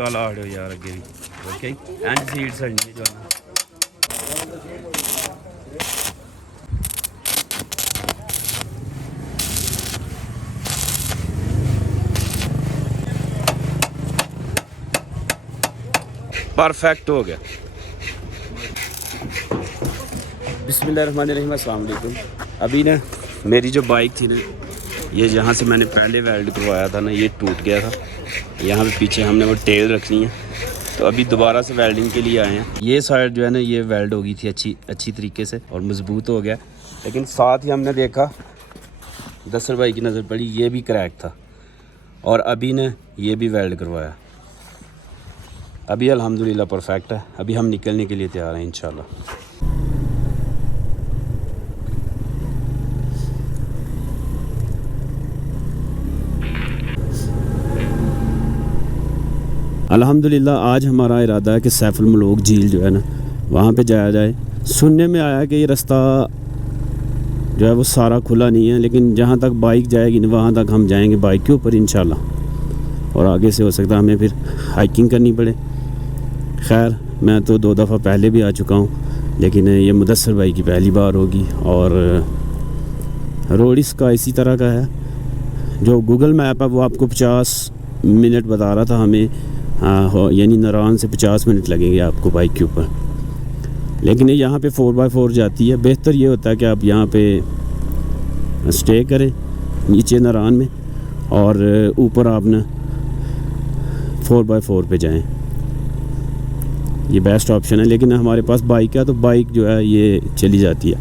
काला आड़ो यार अगे भी ओके एंड सीट सड़नी जो है परफेक्ट हो गया। बिस्मिल्लाहिर्रहमानिर्रहीम, अस्सलाम वालेकुम। अभी ना मेरी जो बाइक थी ना, ये जहाँ से मैंने पहले वेल्ड करवाया था ना, ये टूट गया था। यहाँ पे पीछे हमने वो टेल रखनी है, तो अभी दोबारा से वेल्डिंग के लिए आए हैं। ये साइड जो है ना, ये वेल्ड हो गई थी अच्छी तरीके से और मज़बूत हो गया। लेकिन साथ ही हमने देखा, दसर भाई की नज़र पड़ी, ये भी क्रैक था और अभी ने ये भी वेल्ड करवाया। अभी अल्हम्दुलिल्लाह परफेक्ट है। अभी हम निकलने के लिए तैयार हैं इंशाल्लाह। अल्हम्दुलिल्लाह आज हमारा इरादा है कि सैफुल मलूक झील जो है ना, वहाँ पे जाया जाए। सुनने में आया कि ये रास्ता जो है वो सारा खुला नहीं है, लेकिन जहाँ तक बाइक जाएगी ना, वहाँ तक हम जाएंगे बाइक के ऊपर इंशाल्लाह। और आगे से हो सकता है हमें फिर हाइकिंग करनी पड़े। खैर, मैं तो 2 दफ़ा पहले भी आ चुका हूँ, लेकिन ये मुदस्सर भाई की पहली बार होगी। और रोड इसका इसी तरह का है। जो गूगल मैप है वो आपको 50 मिनट बता रहा था हमें, यानी नारान से 50 मिनट लगेंगे आपको बाइक के ऊपर। लेकिन ये यहाँ पे 4x4 जाती है। बेहतर ये होता है कि आप यहाँ पे स्टे करें नीचे नारान में, और ऊपर आप ना 4x4 पे जाएं। ये बेस्ट ऑप्शन है। लेकिन हमारे पास बाइक है, तो बाइक जो है ये चली जाती है।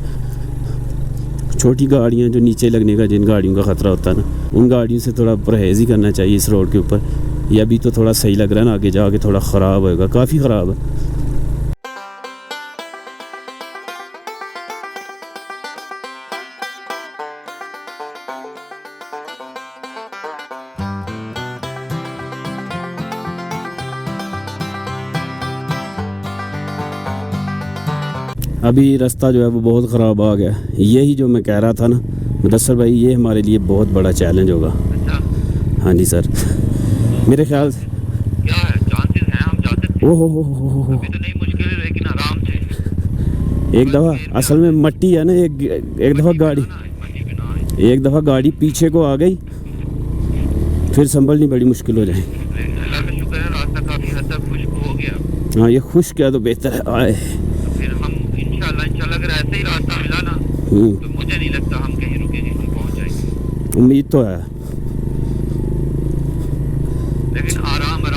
छोटी गाड़ियाँ जो नीचे लगने का, जिन गाड़ियों का ख़तरा होता है ना, उन गाड़ियों से थोड़ा परहेज़ ही करना चाहिए इस रोड के ऊपर। ये अभी तो थोड़ा सही लग रहा है ना, आगे जाके थोड़ा ख़राब होएगा, काफ़ी ख़राब है। अभी रास्ता जो है वो बहुत ख़राब आ गया। यही जो मैं कह रहा था ना मुदस्सर भाई, ये हमारे लिए बहुत बड़ा चैलेंज होगा। अच्छा। हाँ जी सर, मेरे ख्याल से क्या है, चांसेस हैं हम जा सकते हैं। ओहो अभी तो नहीं मुश्किल है, लेकिन आराम से। एक दफ़ा असल में मट्टी है ना, एक दफ़ा गाड़ी पीछे को आ गई, फिर संभलनी बड़ी मुश्किल हो जाए। अल्लाह का शुक्र है, रास्ता काफ़ी हद तक खुश्क हो गया। हाँ, ये खुश्क है तो बेहतर है। आए तो फिर हम इंशाल्लाह अगर ऐसे ही रास्ता मिला ना, तो मुझे नहीं लगता हम कहीं रुकेंगे, हम पहुंच जाएंगे। उम्मीद तो है, लेकिन आराम से।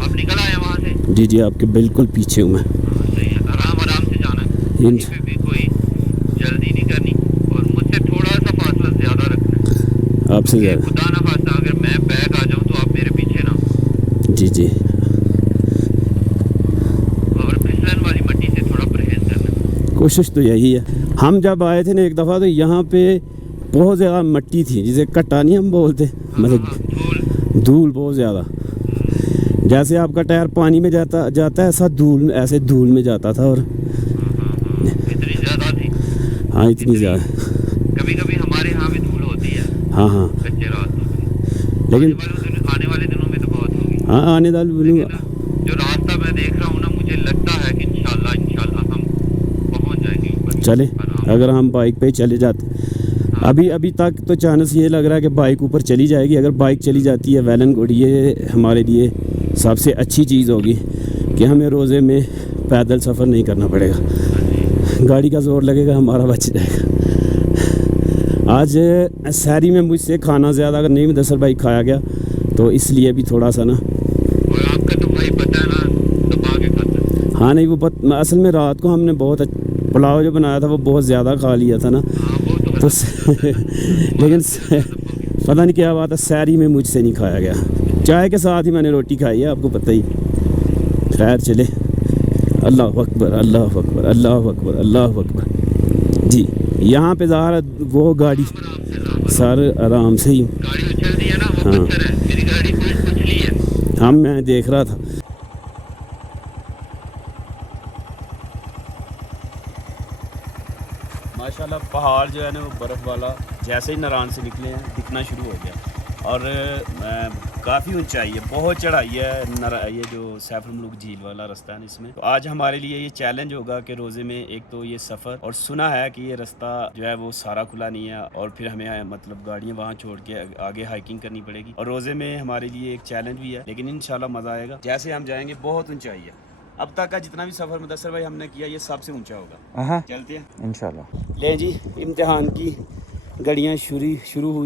आप निकल आए वहाँ से? जी जी, आपके बिल्कुल पीछे हूँ मैं। सही है, आराम से जाना है, कहीं भी कोई जल्दी नहीं करनी, और मुझसे थोड़ा सा फासला ज़्यादा रखना है आपसे ज़्यादा। खुदा ना खास्ता अगर मैं बैक आ जाऊँ तो आप मेरे पीछे ना। जी जी, और फिसलन वाली मट्टी से थोड़ा परहेज करना। कोशिश तो यही है। हम जब आए थे ना एक दफ़ा, तो यहाँ पे बहुत ज़्यादा मट्टी थी, जिसे कट्टा नहीं हम बोलते, मतलब धूल बहुत ज़्यादा। जैसे आपका टायर पानी में जाता है, ऐसे धूल में जाता था। और इतनी ज़्यादा थी? हाँ, इतनी ज़्यादा। कभी कभी हमारे यहाँ भी धूल होती है। हाँ कच्चे रास्तों में, लेकिन आने वाले दिनों में तो बहुत होगी। हाँ, आने वाले जो रास्ता मैं देख रहा हूँ ना, मुझे लगता है कि इंशाल्लाह हम पहुँच जाएंगे ऊपर। चले, अगर हम बाइक पे ही चले जाते। अभी तक तो चांस ये लग रहा है कि बाइक ऊपर चली जाएगी। अगर बाइक चली जाती है वेल एंड गुड, ये हमारे लिए सबसे अच्छी चीज़ होगी कि हमें रोज़े में पैदल सफ़र नहीं करना पड़ेगा। गाड़ी का जोर लगेगा, हमारा बच जाएगा। आज सहरी में मुझसे खाना ज़्यादा अगर नहीं मुदस्सर भाई खाया गया, तो इसलिए भी थोड़ा सा ना। और आपका तो भाई पता है ना, दबा के खाता है। हाँ नहीं, वो असल में रात को हमने बहुत पुलाव जो बनाया था वो बहुत ज़्यादा खा लिया था ना, तो लेकिन पता नहीं क्या बात है, सहरी में मुझसे नहीं खाया गया। चाय के साथ ही मैंने रोटी खाई है, आपको पता ही। खैर चले, अल्लाह अकबर अल्लाह अकबर अल्लाह अकबर अल्लाह अकबर। जी, यहाँ पे ज़ाहिर वो गाड़ी सर आराम से ही। गाड़ी चल रही है ना, वो हाँ, पत्थर है, मेरी गाड़ी कुछ ली है। हम मैं देख रहा था। माशाल्लाह पहाड़ जो है ना, वो बर्फ़ वाला जैसे ही नारान से निकले हैं दिखना शुरू हो गया। और काफ़ी ऊंचाई है, बहुत चढ़ाई है। ये जो सैफुल मलूक झील वाला रास्ता है ना इसमें, तो आज हमारे लिए ये चैलेंज होगा कि रोज़े में एक तो ये सफ़र, और सुना है कि ये रास्ता जो है वो सारा खुला नहीं है, और फिर हमें मतलब गाड़ियाँ वहाँ छोड़ के आगे हाइकिंग करनी पड़ेगी। और रोज़े में हमारे लिए एक चैलेंज भी है, लेकिन इंशाल्लाह मज़ा आएगा। जैसे हम जाएंगे, बहुत ऊंचाई है। अब तक का जितना भी सफ़र मुदस्सर भाई हमने किया, ये सबसे ऊँचा होगा। चलते हैं इंशाल्लाह। ले जी, इम्तिहान की घड़ियाँ शुरू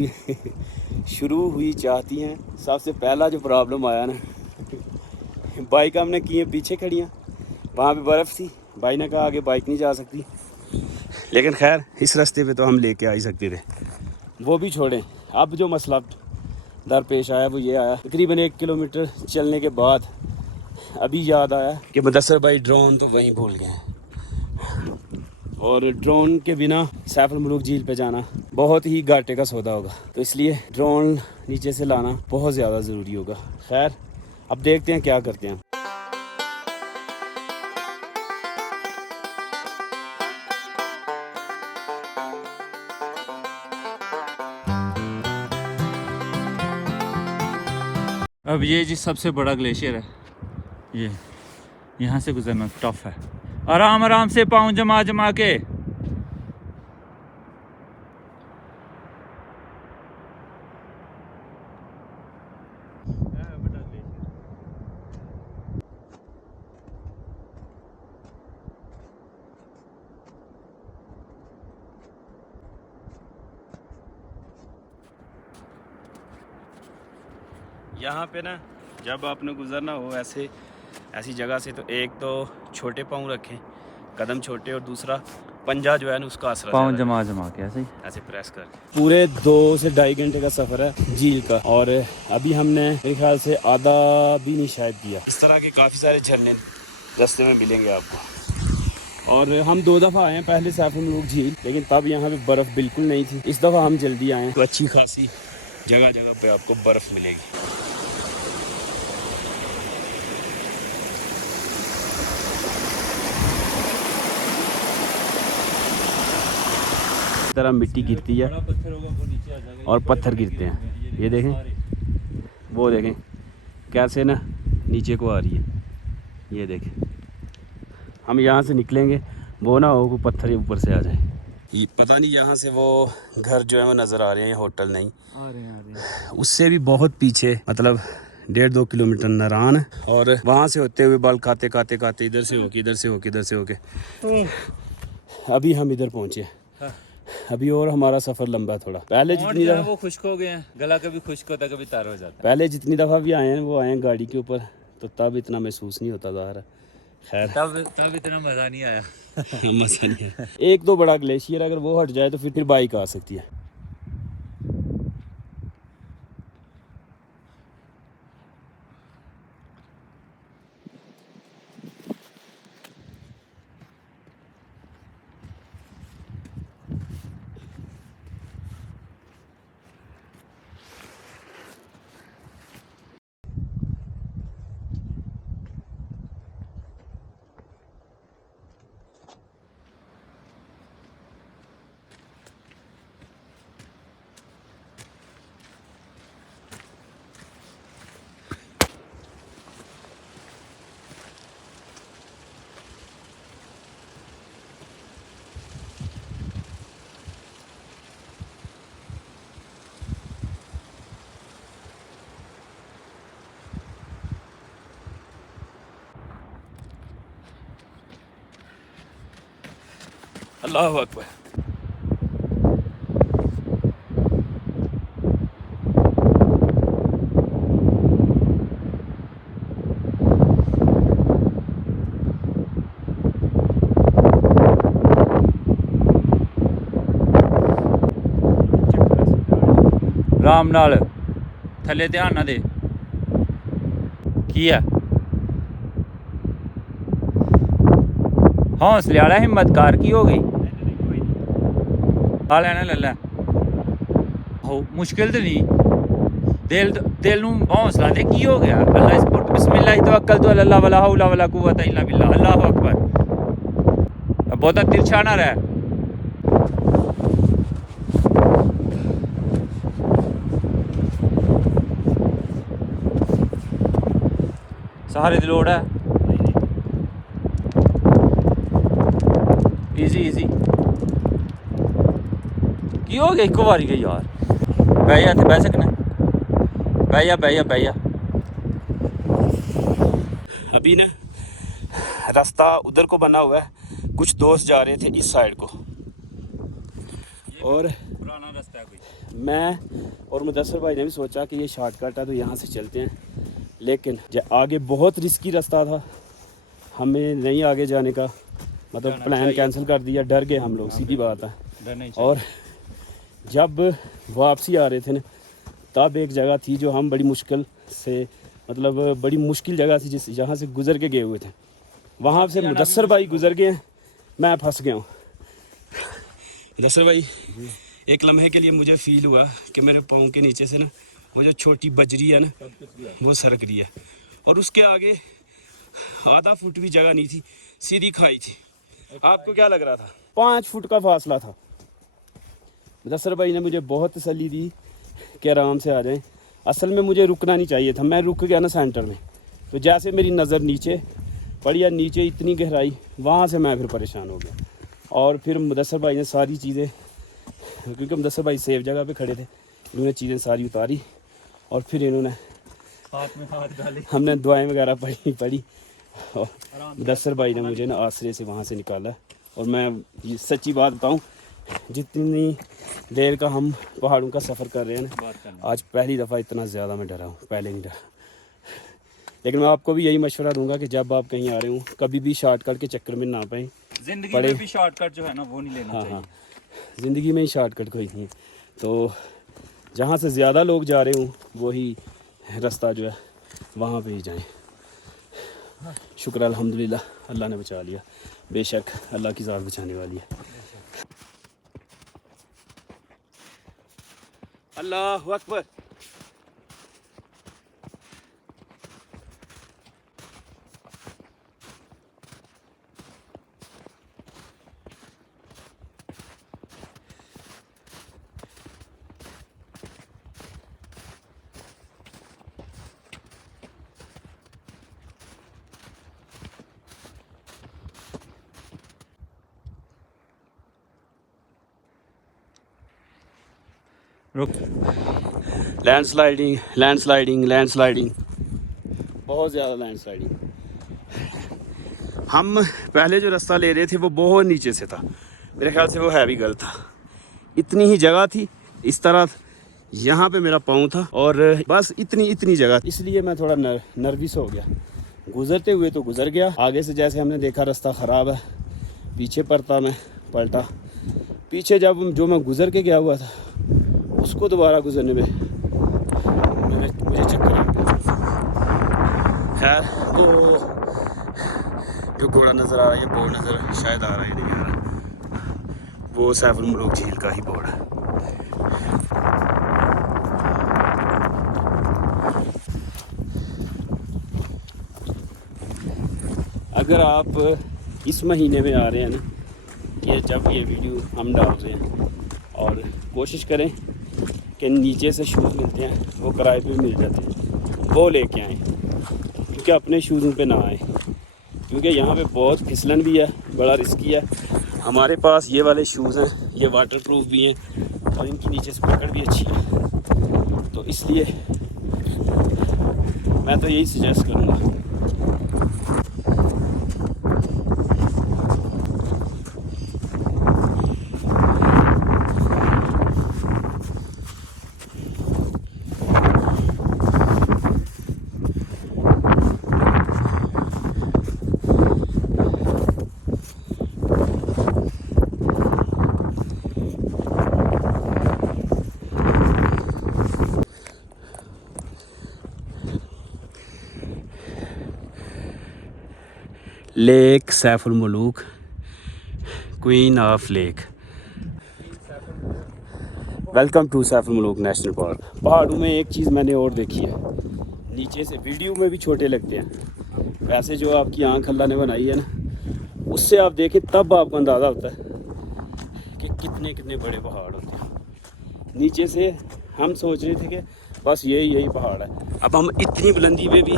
हुई चाहती हैं। सबसे पहला जो प्रॉब्लम आया ना, बाइक हमने की है पीछे खड़ियाँ, वहाँ पे बर्फ़ थी, भाई ने कहा आगे बाइक नहीं जा सकती, लेकिन खैर इस रास्ते पे तो हम लेके आ ही सकते थे। वो भी छोड़ें, अब जो मसला दरपेश आया वो ये आया, तकरीबन 1 किलोमीटर चलने के बाद अभी याद आया कि मुदस्सर भाई ड्रोन तो वहीं भूल गए हैं, और ड्रोन के बिना सैफुल मलूक झील पे जाना बहुत ही घाटे का सौदा होगा, तो इसलिए ड्रोन नीचे से लाना बहुत ज़्यादा ज़रूरी होगा। खैर अब देखते हैं क्या करते हैं। अब ये जी सबसे बड़ा ग्लेशियर है, ये यहाँ से गुजरना टफ है। आराम आराम से पाँव जमा जमा के। यहाँ पे ना जब आपने गुजरना हो ऐसी जगह से, तो एक तो छोटे पाँव रखें, कदम छोटे, और दूसरा पंजा जो है ना उसका आसरा पाँव जमा जमा के ऐसे प्रेस कर। पूरे 2 से ढाई घंटे का सफ़र है झील का, और अभी हमने मेरे ख्याल से आधा भी नहीं शायद किया। इस तरह के काफ़ी सारे झरने रास्ते में मिलेंगे आपको। और हम 2 दफ़ा आए हैं, पहले सैफुल मलूक झील, लेकिन तब यहाँ पे बर्फ़ बिल्कुल नहीं थी। इस दफ़ा हम जल्दी आए हैं, तो अच्छी खासी जगह जगह पे आपको बर्फ़ मिलेगी। तरह मिट्टी गिरती है और पत्थर गिरते हैं, ये देखें, वो देखें कैसे ना नीचे को आ रही है, ये देखें। हम यहाँ से निकलेंगे, वो ना हो कि पत्थर ऊपर से आ जाए। ये पता नहीं, यहाँ से वो घर जो है वो नज़र आ रहे हैं, होटल नहीं आ रहे हैं। उससे भी बहुत पीछे, मतलब 1.5-2 किलोमीटर नारान है, और वहाँ से होते हुए बाल खाते इधर से होके अभी हम इधर पहुँचे। अभी और हमारा सफ़र लंबा है थोड़ा। पहले जितनी दफ़ा वो खुश्क हो गए हैं, गला कभी खुश्क होता कभी तार हो जाता है। पहले जितनी दफ़ा भी आए हैं वो आए हैं गाड़ी के ऊपर, तो तब इतना महसूस नहीं होता ज़ाहिर है। खैर तब इतना मज़ा नहीं आया। मज़ा नहीं आया। 1-2 बड़ा ग्लेशियर अगर वो हट जाए तो फिर बाइक आ सकती है। अल्लाहु अकबर। राम नाल थले ध्यान ना दे की है। हौसले वाला हिम्मतकार की हो गई। आ लेना ले लै हो, मुश्किल तो नहीं। दिल नूं हौसला दे की हो गया। अल्लाह इस पुट बिस्मिल्लाह तवक्कल तो अल्लाह वला हौला वला कुव्वता इल्ला बिल्लाह। अल्लाहु अकबर। बहुत तिरछा ना रह। सहारे दी लोड़ है इजी की हो गया एक बारी गई यार बह जा बह सकना बह जा अभी ना रास्ता उधर को बना हुआ है, कुछ दोस्त जा रहे थे इस साइड को और पुराना रास्ता है कोई। मैं और मुदस्सर भाई ने भी सोचा कि ये शॉर्टकट है तो यहाँ से चलते हैं, लेकिन आगे बहुत रिस्की रास्ता था, हमें नहीं आगे जाने का मतलब प्लान कैंसिल कर दिया, डर गए हम लोग, सीधी बात है। और जब वापसी आ रहे थे ना तब एक जगह थी जो हम बड़ी मुश्किल से मतलब बड़ी मुश्किल जगह थी जिस जहाँ से गुज़र के गए हुए थे, वहाँ से मुदस्सर भाई गुज़र गए हैं, मैं फंस गया हूँ। मुदस्सर भाई एक लम्हे के लिए मुझे फील हुआ कि मेरे पाँव के नीचे से ना वो जो छोटी बजरी है ना वो सरक रही है और उसके आगे आधा फुट भी जगह नहीं थी, सीधी खाई थी। आपको क्या लग रहा था? 5 फुट का फासला था। मुदस्सर भाई ने मुझे बहुत तसल्ली दी कि आराम से आ जाएं। असल में मुझे रुकना नहीं चाहिए था, मैं रुक गया ना सेंटर में, तो जैसे मेरी नज़र नीचे पड़ी या नीचे इतनी गहराई, वहाँ से मैं फिर परेशान हो गया। और फिर मुदस्सर भाई ने सारी चीज़ें, क्योंकि मुदस्सर भाई सेफ जगह पे खड़े थे, इन्होंने चीज़ें सारी उतारी और फिर इन्होंने हाथ में हाथ डाले, हमने दुआएं वगैरह पढ़ी और मुदस्सर भाई ने मुझे ना आसरे से वहाँ से निकाला। और मैं ये सच्ची बात बताऊँ, जितनी देर का हम पहाड़ों का सफ़र कर रहे हैं ना, आज पहली दफ़ा इतना ज़्यादा मैं डरा हूँ, पहले नहीं डरा। लेकिन मैं आपको भी यही मशवरा दूंगा कि जब आप कहीं आ रहे हो कभी भी शॉर्टकट के चक्कर में ना पाएँ। जिंदगी में भी शॉर्टकट जो है ना वो नहीं लेना चाहिए। ज़िंदगी में ही शॉर्टकट कोई नहीं है, तो जहाँ से ज़्यादा लोग जा रहे हों वही रास्ता जो है वहाँ पे ही जाएं। शुक्र अल्हम्दुलिल्लाह अल्लाह ने बचा लिया, बेशक अल्लाह की ज़ात बचाने वाली है। अल्लाहु अकबर। रुक लैंडस्लाइडिंग बहुत ज़्यादा लैंडस्लाइडिंग। हम पहले जो रास्ता ले रहे थे वो बहुत नीचे से था, मेरे ख्याल से वो है भी गलत था। इतनी ही जगह थी, इस तरह यहाँ पे मेरा पाँव था और बस इतनी जगह, इसलिए मैं थोड़ा नर्वस हो गया। गुज़रते हुए तो गुज़र गया, आगे से जैसे हमने देखा रास्ता ख़राब है, पीछे पलटा पीछे जब जो मैं गुज़र के गया हुआ था उसको दोबारा गुजरने में मुझे चक्कर आ गया। खैर तो जो घोड़ा नज़र आ रहा है, बोर्ड नज़र शायद आ रहा है, नहीं आ रहा, वो सैफुल मलूक झील का ही बोर्ड है। अगर आप इस महीने में आ रहे हैं ना, ये जब ये वीडियो हम डाल रहे हैं, और कोशिश करें कि नीचे से शूज़ मिलते हैं वो किराए पे मिल जाते हैं, वो लेके आएँ, क्योंकि अपने शूज़ों पे ना आए, क्योंकि यहाँ पे बहुत फिसलन भी है, बड़ा रिस्की है। हमारे पास ये वाले शूज़ हैं, ये वाटरप्रूफ भी हैं और इनकी नीचे से पकड़ भी अच्छी है, तो इसलिए मैं तो यही सजेस्ट करूँगा। Lake Saiful Muluk, queen of lake. Welcome to Saiful Muluk national park. पहाड़ों में एक चीज़ मैंने और देखी है, नीचे से वीडियो में भी छोटे लगते हैं, वैसे जो आपकी आँख अल्लाह ने बनाई है ना, उससे आप देखें तब आपको अंदाज़ा होता है कि कितने बड़े पहाड़ होते हैं। नीचे से हम सोच रहे थे कि बस यही पहाड़ है, अब हम इतनी बुलंदी पे भी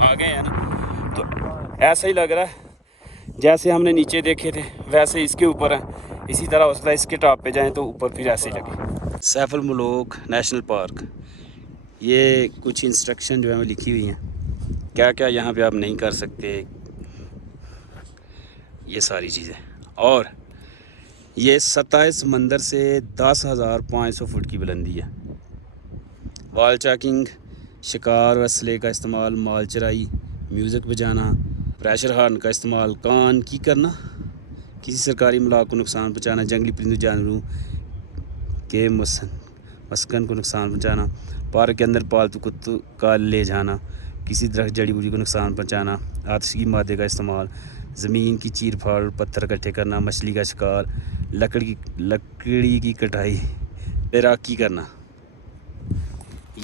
आ गए हैं ना, तो ऐसा ही लग रहा है जैसे हमने नीचे देखे थे वैसे इसके ऊपर है। इसी तरह हो सकता है इसके टॉप पे जाएं तो ऊपर फिर ऐसे ही लगे। सैफुल मलूक नेशनल पार्क, ये कुछ इंस्ट्रक्शन जो है वो लिखी हुई हैं, क्या क्या यहाँ पे आप नहीं कर सकते, ये सारी चीज़ें। और ये 27 मंदिर से 10,500 फुट की बुलंदी है। वाल चाकिंग, शिकार व असले का इस्तेमाल, माल चराई, म्यूज़िक बजाना, प्रेशर हार्न का इस्तेमाल, कान की करना, किसी सरकारी मलाक को नुकसान पहुँचाना, जंगली परिंदों जानवरों के मस्कन को नुकसान पहुँचाना, पार्क के अंदर पालतू कुत्तों का ले जाना, किसी दरख्त जड़ी बूटी को नुकसान पहुँचाना, आतिशी मादे का इस्तेमाल, ज़मीन की चीर फाड़, पत्थर इकट्ठे करना, मछली का शिकार, लकड़ी की कटाई, तैराकी करना,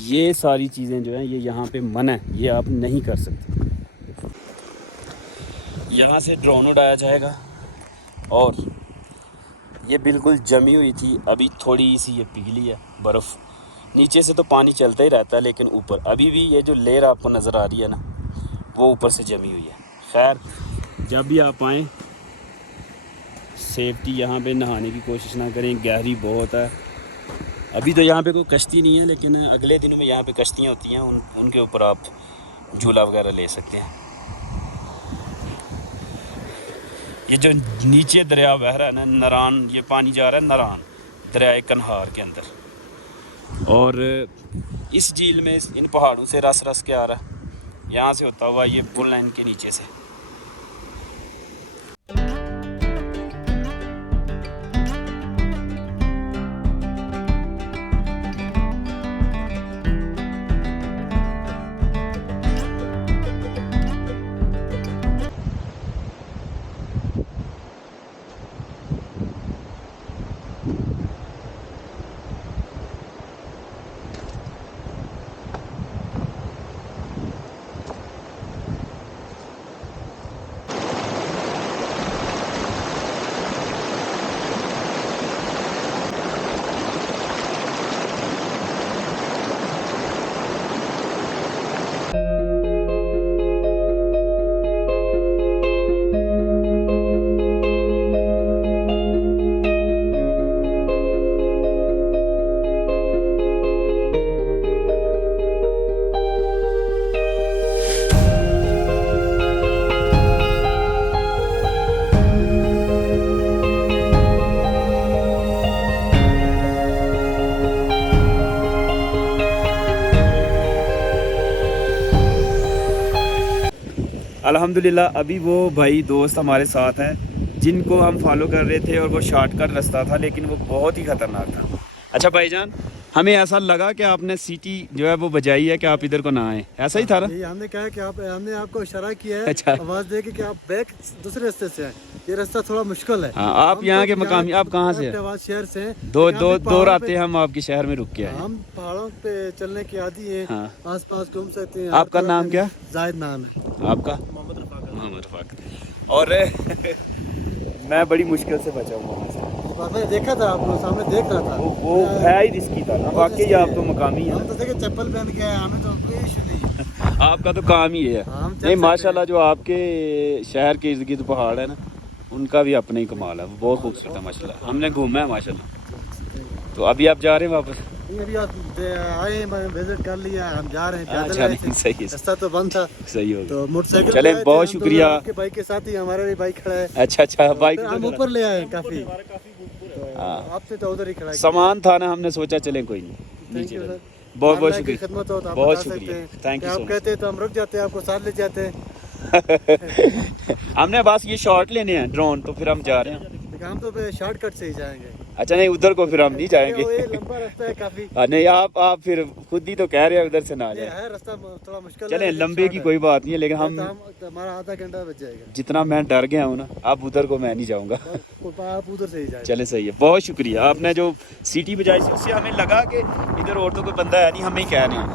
ये सारी चीज़ें जो हैं ये यहाँ पे मना है, ये आप नहीं कर सकते। यहाँ से ड्रोन उड़ाया जाएगा और ये बिल्कुल जमी हुई थी, अभी थोड़ी सी ये पिघली है बर्फ़। नीचे से तो पानी चलता ही रहता है लेकिन ऊपर अभी भी ये जो लेयर आपको नज़र आ रही है ना वो ऊपर से जमी हुई है। खैर जब भी आप आएँ सेफ्टी यहाँ पे नहाने की कोशिश ना करें, गहरी बहुत है। अभी तो यहाँ पे कोई कश्ती नहीं है लेकिन अगले दिनों में यहाँ पे कश्तियाँ होती हैं, उनके ऊपर आप झूला वगैरह ले सकते हैं। ये जो नीचे दरिया बह रहा है ना नरान, ये पानी जा रहा है नरान दरिया कन्हार के अंदर, और इस झील में इन पहाड़ों से रस रस के आ रहा है, यहाँ से होता हुआ ये पुल लाइन के नीचे से। अल्हम्दुलिल्लाह अभी वो भाई दोस्त हमारे साथ हैं जिनको हम फॉलो कर रहे थे और वो शॉर्टकट रास्ता था लेकिन वो बहुत ही ख़तरनाक था। अच्छा भाईजान, हमें ऐसा लगा कि आपने सीटी जो है वो बजाई है कि आप इधर को ना आए, ऐसा ही था ना? हमने कहा कि हमने आपको इशारा किया है, अच्छा। आवाज़ दे के कि आप बैक दूसरे रास्ते से आए, ये रास्ता थोड़ा मुश्किल है। हाँ, आप यहाँ के मकामी, आप कहाँ से हैं? शहर से हैं। दो रातें हम आपके शहर में रुक के आए। हम पहाड़ों पे चलने के आदी हैं, हाँ। आस पास घूम सकते हैं। आपका नाम क्या? जाहिद नाम है। आपका? मोहम्मद रफाक। और मैं बड़ी मुश्किल से बचा हूँ वहाँ से। मैंने देखा था, आपको सामने देख रहा था। वो है ही रिस्की था ना, वाकई आप तो मकामी हैं। हम तो देखिए चप्पल पहन के आए, हमें तो कोई इशू नहीं। आपका तो काम ही है। नहीं माशाल्लाह, जो आपके शहर के इर्द गिर्द पहाड़ है ना उनका भी अपना ही कमाल है, वो बहुत खूबसूरत है माशाल्लाह। हमने घूमा है माशाल्लाह। तो अभी आप जा रहे हैं वापस? अभी आप आए, मैंने विजिट कर लिया, हम जा रहे हैं। अच्छा, नहीं सही है, रास्ता तो बंद था। सही हो तो मोटरसाइकिल चले, बहुत शुक्रिया। आपके बाइक के साथ ही हमारा भी बाइक खड़ा है। अच्छा बाइक हम ऊपर ले आए काफी। हाँ, आपसे तो उधर ही खड़ा है। सामान था ना, हमने सोचा चले कोई नहीं नीचे। बहुत बहुत शुक्रिया, खिदमत हो तो आप बहुत बता शुक्रिया, सकते हैं। Thank you. आप कहते हैं तो हम रुक जाते हैं, आपको साथ ले जाते हैं। हमने बस ये शॉट लेने हैं ड्रोन, तो फिर हम जा रहे हैं। हम तो शॉर्टकट से ही जाएंगे। अच्छा, नहीं उधर को फिर हम नहीं जाएंगे। ये लंबा रास्ता है काफी। नहीं, आप फिर खुद ही तो कह रहे हैं उधर से ना ये जाए। है रास्ता थोड़ा मुश्किल है। चलें, लंबे की कोई बात नहीं है, लेकिन हम हमारा आधा घंटा बच जाएगा। जितना मैं डर गया हूँ ना, अब उधर को मैं नहीं जाऊँगा। आप उधर से ही जाए। चले, सही है, बहुत शुक्रिया। आपने जो सीटी बजाई थी उससे हमें लगा कि इधर और तो कोई बंदा है नहीं, हम ही कह रहे हैं।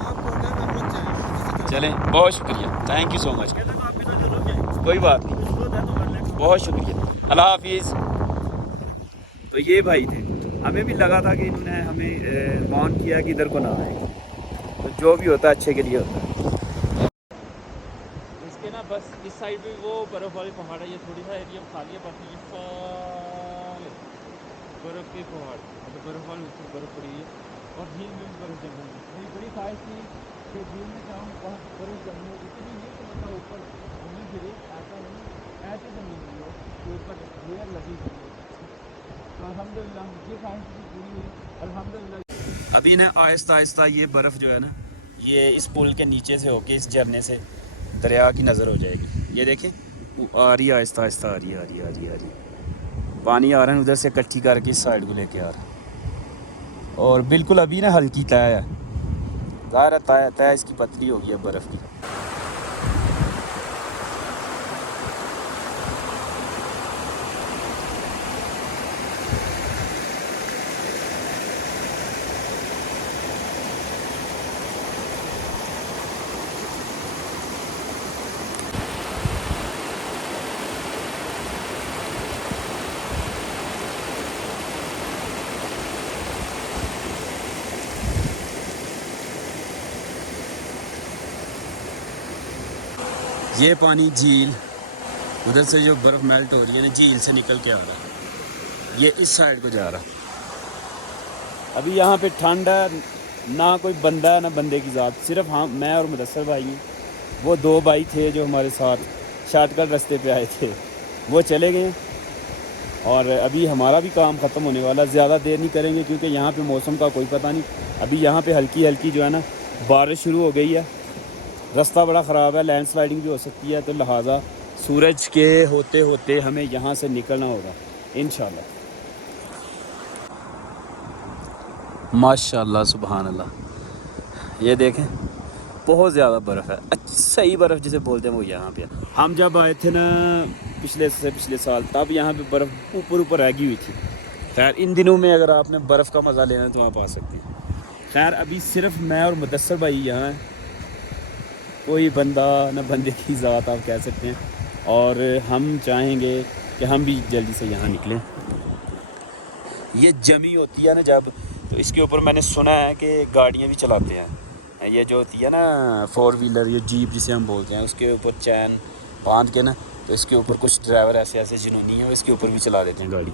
चलें, बहुत शुक्रिया, थैंक यू सो मच। कोई बात नहीं, बहुत शुक्रिया, अल्लाह हाफिज़। तो ये भाई थे, हमें भी लगा था कि इन्होंने हमें वार्न किया कि इधर को ना आए, तो जो भी होता है अच्छे के लिए होता है। साइड पे वो बर्फ़ वाले पहाड़ है, ये थोड़ी सा एरिया खाली है, बाकी ये सारे बर्फ़ के पहाड़, मतलब बर्फ़ वाले ऊपर बर्फ़ पड़ी है और झील में भी बर्फ़ जमी हुई है। मेरी बड़ी ख्वाहिश थी कि झील में जाऊँ, वहाँ बर्फ़ जमी हो, इतनी नहीं कि मतलब ऊपर घूमी फिरी, ऐसा नहीं, ऐसे जमी हुई हो कि ऊपर ढेर लगी हुई हो। तो अल्हम्दुलिल्लाह ये ख्वाहिश भी पूरी हुई, अल्हम्दुलिल्लाह। अभी ना आहिस्ता आहिस्ता ये बर्फ़ जो है ना, ये इस पुल के नीचे से होके इस झरने से दरिया की नज़र हो जाएगी। ये देखें आ रही है, आहिस्ता आहिस्ता आ रही है, आ रही है, आ रही है, आ रही है। पानी आ रहा है उधर से इकट्ठी करके इस साइड को लेके आ रहा है और बिल्कुल अभी ना हल्की तय है, ज़ाहिर है तय तय इसकी पतली होगी है बर्फ़ की। ये पानी झील उधर से जो बर्फ़ मेल्ट हो रही है ना, झील से निकल के आ रहा है, ये इस साइड को जा रहा है। अभी यहाँ पे ठंड है, ना कोई बंदा है ना बंदे की ज़ात, सिर्फ हम मैं और मुदस्सर भाई हैं। वो 2 भाई थे जो हमारे साथ शॉर्टकट रास्ते पे आए थे, वो चले गए और अभी हमारा भी काम ख़त्म होने वाला। ज़्यादा देर नहीं करेंगे क्योंकि यहाँ पे मौसम का कोई पता नहीं। अभी यहाँ पे हल्की हल्की जो है ना बारिश शुरू हो गई है, रास्ता बड़ा ख़राब है, लैंडस्लाइडिंग भी हो सकती है, तो लिहाजा सूरज के होते होते हमें यहाँ से निकलना होगा इंशाल्लाह। माशाल्लाह सुभान अल्लाह, ये देखें बहुत ज़्यादा बर्फ़ है, सही बर्फ़ जिसे बोलते हैं वो यहाँ पे है। हम जब आए थे ना पिछले साल, तब यहाँ पे बर्फ़ ऊपर लगी हुई थी। खैर इन दिनों में अगर आपने बर्फ़ का मज़ा लेना है तो आप आ सकते हैं। खैर अभी सिर्फ मैं और मुदस्सर भाई यहाँ हैं, कोई बंदा न बंदे की ज़ात आप कह सकते हैं, और हम चाहेंगे कि हम भी जल्दी से यहाँ निकलें। ये जमी होती है ना जब, तो इसके ऊपर मैंने सुना है कि गाड़ियाँ भी चलाते हैं। ये जो होती है ना 4 व्हीलर या जीप जिसे हम बोलते हैं, उसके ऊपर चैन बांध के ना, तो इसके ऊपर कुछ ड्राइवर ऐसे जिन्होंने हैं, इसके ऊपर भी चला देते हैं गाड़ी।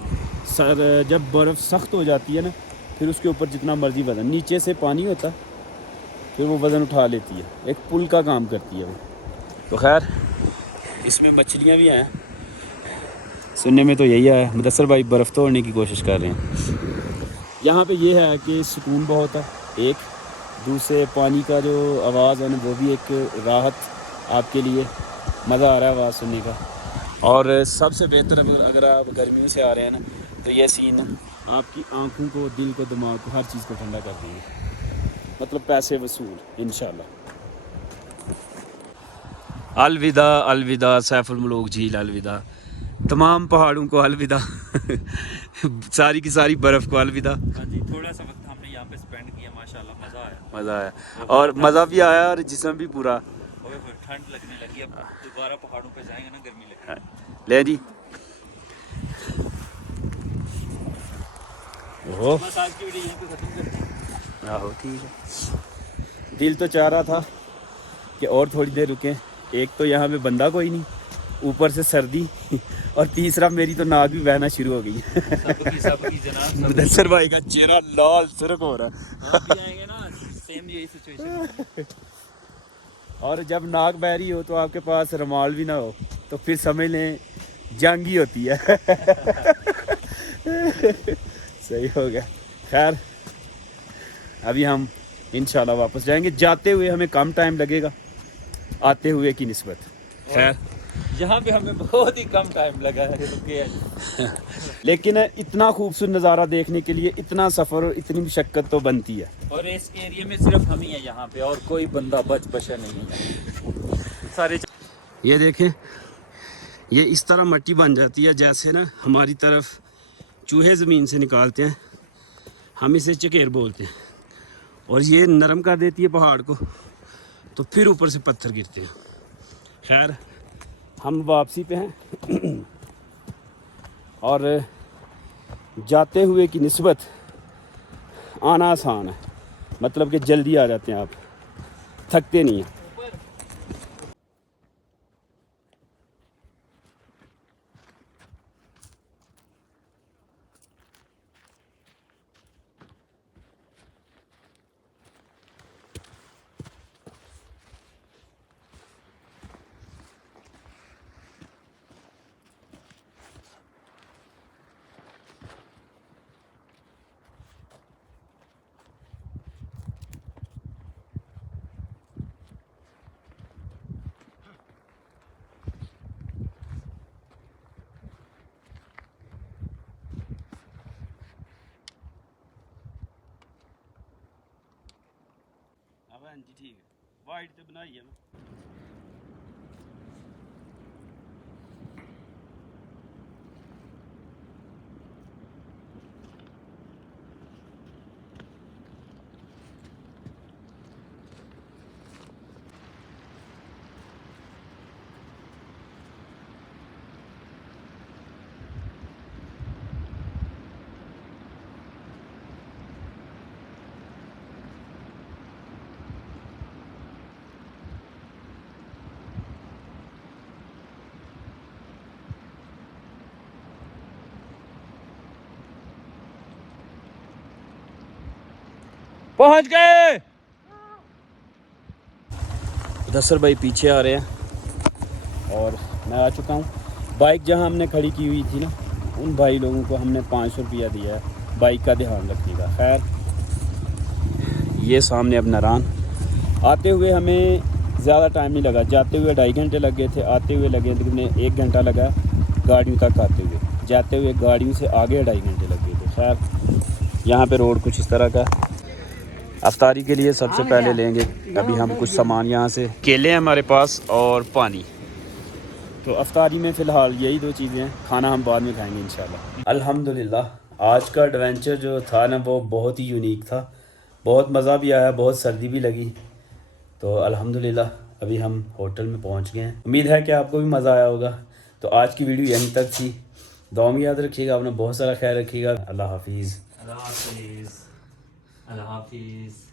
सर जब बर्फ़ सख्त हो जाती है ना, फिर उसके ऊपर जितना मर्ज़ी वज़न, नीचे से पानी होता है, फिर वो वज़न उठा लेती है, एक पुल का काम करती है वो। तो खैर इसमें मछलियाँ भी हैं, सुनने में तो यही है। मुदस्सर भाई बर्फ़ तोड़ने की कोशिश कर रहे हैं। यहाँ पे ये है कि सुकून बहुत है, एक दूसरे पानी का जो आवाज़ है ना वो भी एक राहत आपके लिए, मज़ा आ रहा है आवाज़ सुनने का। और सबसे बेहतर अगर आप गर्मियों से आ रहे हैं ना, तो ये सीन आपकी आँखों को, दिल को, दिमाग को, हर चीज़ को ठंडा कर देंगे, मतलब पैसे वसूल इंशाल्लाह। अलविदा अलविदा सैफुल मलूक झील, अलविदा तमाम पहाड़ों को, अलविदा सारी की सारी बर्फ़ को अलविदा। हाँ जी, थोड़ा सा वक्त हमने यहाँ पे स्पेंड किया, माशाल्लाह मज़ा आया और मज़ा भी आया और जिस्म भी पूरा। ठंड लगने लगी, अब दोबारा पहाड़ों पे जाएंगे ना गर्मी लगेगी। ले जी ओहो, बस आज की वीडियो यहीं पे ख़त्म करते हैं। आहो ठीक है। दिल तो चाह रहा था कि और थोड़ी देर रुकें, एक तो यहाँ पे बंदा कोई नहीं, ऊपर से सर्दी, और तीसरा मेरी तो नाक भी बहना शुरू हो गई। सबकी जनाब, मुदस्सर भाई का चेहरा लाल सुर्ख हो रहा है। आप भी आएंगे ना, सेम यही सिचुएशन। और जब नाक बह रही हो तो आपके पास रुमाल भी ना हो, तो फिर समझ लें जंग ही होती है। सही हो गया। खैर अभी हम इंशाल्लाह वापस जाएंगे, जाते हुए हमें कम टाइम लगेगा आते हुए की निस्बत। खैर यहाँ पे हमें बहुत ही कम टाइम लगा है रुके हैं। लेकिन इतना खूबसूरत नज़ारा देखने के लिए इतना सफ़र और इतनी मशक्क़त तो बनती है। और इस एरिया में सिर्फ हम ही हैं यहाँ पे, और कोई बंदा बचा नहीं है सारे। ये देखें, ये इस तरह मिट्टी बन जाती है जैसे ना हमारी तरफ चूहे ज़मीन से निकालते हैं, हम इसे चकेर बोलते हैं, और ये नरम कर देती है पहाड़ को, तो फिर ऊपर से पत्थर गिरते हैं। खैर हम वापसी पे हैं और जाते हुए की निस्बत आना आसान है, मतलब कि जल्दी आ जाते हैं, आप थकते नहीं हैं। जी ठीक है वाइट तो बनाई है मैं पहुंच गए। दसर भाई पीछे आ रहे हैं और मैं आ चुका हूँ। बाइक जहाँ हमने खड़ी की हुई थी ना, उन भाई लोगों को हमने 500 रुपया दिया है बाइक का ध्यान रखने का। खैर ये सामने अब नारान। आते हुए हमें ज़्यादा टाइम नहीं लगा, जाते हुए 2.5 घंटे लग गए थे, आते हुए लगे थे 1 घंटा लगा गाड़ियों तक आते हुए, जाते हुए गाड़ियों से आगे 2.5 घंटे लग गए थे। खैर यहाँ पे रोड कुछ इस तरह का। अफ्तारी के लिए सबसे पहले लेंगे अभी हम कुछ सामान यहाँ से। केले हमारे पास और पानी। तो अफ्तारी में फ़िलहाल यही 2 चीज़ें हैं, खाना हम बाद में खाएंगे इंशाल्लाह। अल्हम्दुलिल्लाह आज का एडवेंचर जो था ना वो बहुत ही यूनिक था, बहुत मज़ा भी आया, बहुत सर्दी भी लगी। तो अल्हम्दुलिल्लाह अभी हम होटल में पहुँच गए हैं। उम्मीद है कि आपको भी मज़ा आया होगा। तो आज की वीडियो यहीं तक थी। दुआ में याद रखिएगा, अपना बहुत सारा ख्याल रखिएगा। अल्लाह हाफिज़। अल्लाह हाफिज़। अल्लाह हाफिज़।